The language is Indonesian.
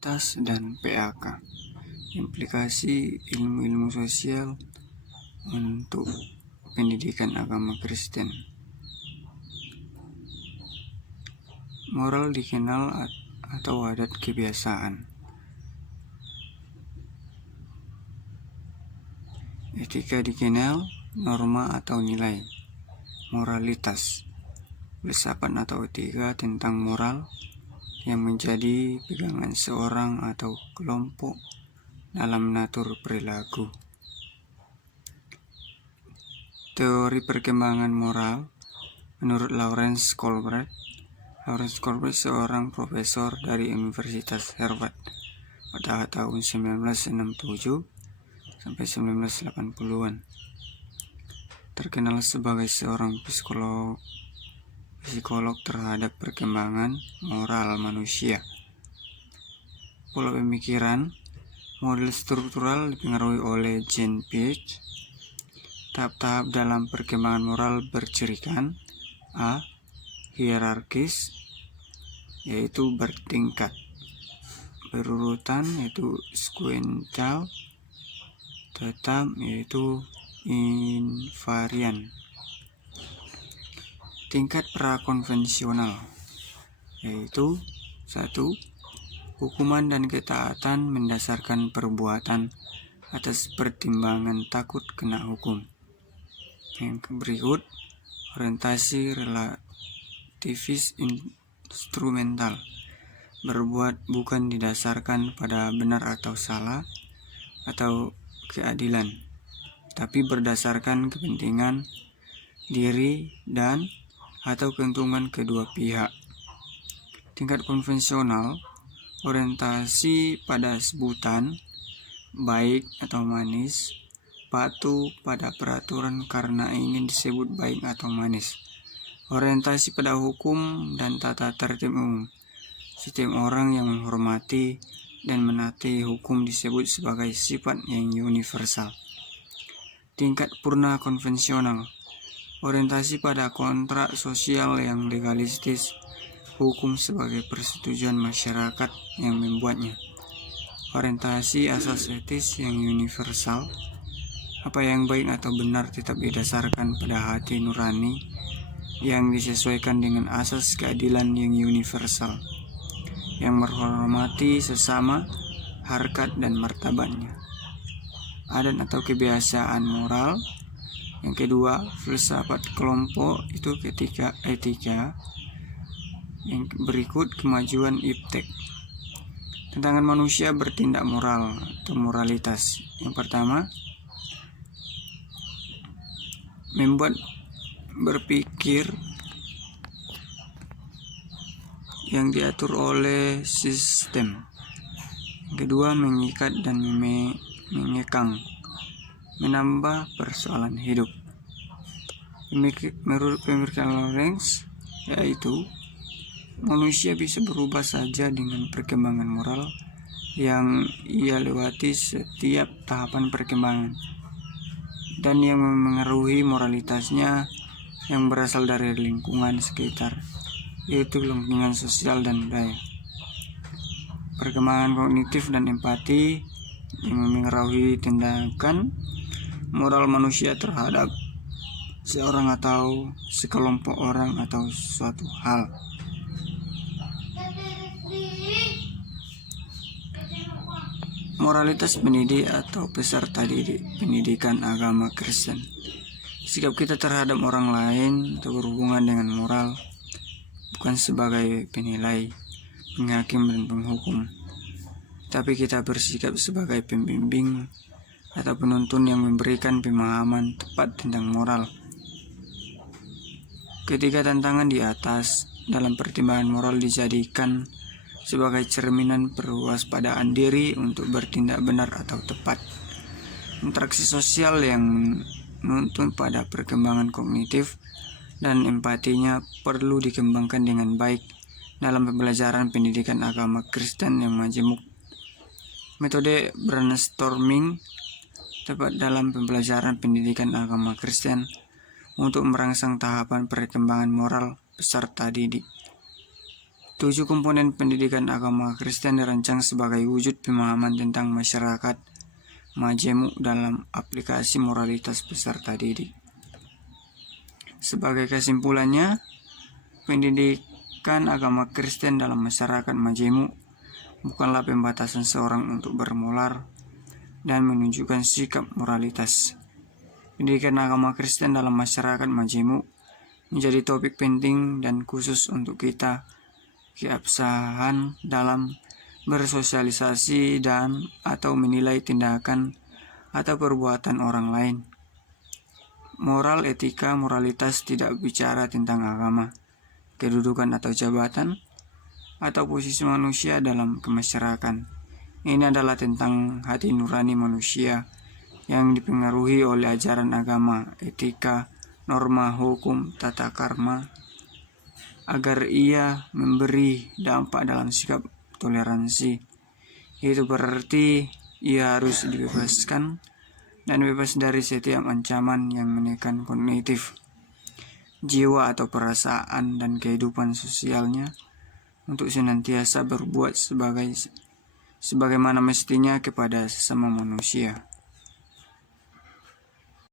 Tas dan PAK. Implikasi ilmu-ilmu sosial untuk pendidikan agama Kristen. Moral dikenal atau adat kebiasaan. Etika dikenal norma atau nilai. Moralitas, filsafat atau etika tentang moral yang menjadi pegangan seorang atau kelompok dalam mengatur perilaku. Teori perkembangan moral menurut Lawrence Kohlberg. Lawrence Kohlberg seorang profesor dari Universitas Harvard pada tahun 1967 sampai 1980-an. Terkenal sebagai seorang psikolog terhadap perkembangan moral manusia. Pola pemikiran model struktural dipengaruhi oleh Jean Piaget. Tahap-tahap dalam perkembangan moral bercirikan A. Hierarkis, yaitu bertingkat, berurutan, yaitu sekuensial, tetap, yaitu invarian. Tingkat prakonvensional, yaitu 1. Hukuman dan ketaatan mendasarkan perbuatan atas pertimbangan takut kena hukum. Yang berikut, orientasi relativis instrumental, berbuat bukan didasarkan pada benar atau salah atau keadilan, tapi berdasarkan kepentingan diri dan atau keuntungan kedua pihak. Tingkat konvensional, orientasi pada sebutan, baik atau manis, patuh pada peraturan karena ingin disebut baik atau manis. Orientasi pada hukum dan tata tertib umum. Sistem orang yang menghormati dan menaati hukum disebut sebagai sifat yang universal. Tingkat purna konvensional, orientasi pada kontrak sosial yang legalistis, hukum sebagai persetujuan masyarakat yang membuatnya. Orientasi asas etis yang universal, apa yang baik atau benar tetap didasarkan pada hati nurani yang disesuaikan dengan asas keadilan yang universal, yang menghormati sesama, harkat dan martabatnya. Adat atau kebiasaan moral. Yang kedua, filsafat kelompok, itu etika. Yang berikut, kemajuan iptek. Tantangan manusia bertindak moral atau moralitas. Yang pertama, membuat berpikir yang diatur oleh sistem. Yang kedua, mengikat dan mengekang, menambah persoalan hidup. Menurut pemikiran Lawrence, yaitu manusia bisa berubah saja dengan perkembangan moral yang ia lewati setiap tahapan perkembangan, dan yang mengaruhi moralitasnya yang berasal dari lingkungan sekitar, yaitu lingkungan sosial dan budaya. Perkembangan kognitif dan empati yang mengaruhi tindakan moral manusia terhadap seorang atau sekelompok orang atau suatu hal. Moralitas pendidik atau peserta didik pendidikan agama Kristen. Sikap kita terhadap orang lain atau berhubungan dengan moral bukan sebagai penilai, penghakim dan penghukum, tapi kita bersikap sebagai pembimbing atau penuntun yang memberikan pemahaman tepat tentang moral. Ketiga tantangan di atas dalam pertimbangan moral dijadikan sebagai cerminan perwaspadaan diri untuk bertindak benar atau tepat. Interaksi sosial yang menuntun pada perkembangan kognitif dan empatinya perlu dikembangkan dengan baik dalam pembelajaran pendidikan agama Kristen yang majemuk. Metode brainstorming tepat dalam pembelajaran pendidikan agama Kristen untuk merangsang tahapan perkembangan moral peserta didik. 7 komponen pendidikan agama Kristen dirancang sebagai wujud pemahaman tentang masyarakat majemuk dalam aplikasi moralitas peserta didik. Sebagai kesimpulannya, pendidikan agama Kristen dalam masyarakat majemuk bukanlah pembatasan seorang untuk bermoral dan menunjukkan sikap moralitas. Pendidikan agama Kristen dalam masyarakat majemuk menjadi topik penting dan khusus untuk kita keabsahan dalam bersosialisasi dan atau menilai tindakan atau perbuatan orang lain. Moral, etika, moralitas tidak bicara tentang agama, kedudukan atau jabatan, atau posisi manusia dalam kemasyarakatan. Ini adalah tentang hati nurani manusia yang dipengaruhi oleh ajaran agama, etika, norma hukum, tata karma, agar ia memberi dampak dalam sikap toleransi. Itu berarti ia harus dibebaskan dan bebas dari setiap ancaman yang menekan kognitif, jiwa atau perasaan dan kehidupan sosialnya untuk senantiasa berbuat sebagaimana mestinya kepada sesama manusia.